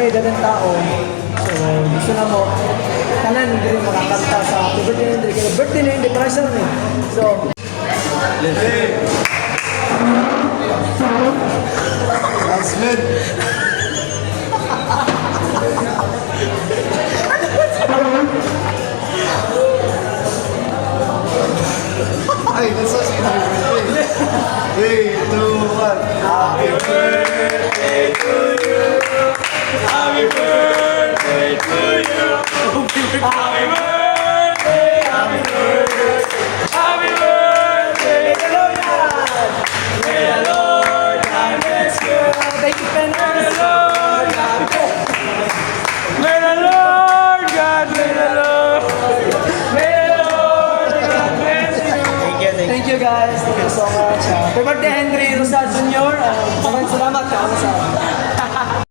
kami dagang tao. So, gusto na mo, kanan hindi rin makakanta sa happy birthday ni Henry. Kaya birthday ni Henry, pressure ni. So, Sounds good. Ay, that's such a happy birthday. 3, 2, 1. Happy birthday to you. Happy birthday to you. Happy birthday, happy birthday. Happy birthday, Lord. May the Lord God bless you. thank you, Pen. May the Lord God bless you. May the Lord God, may the Lord, may the Lord God bless you. Thank you guys. Thank you so much. Happy birthday, Henry Rosal Jr. Maraming salamat. Kaano sa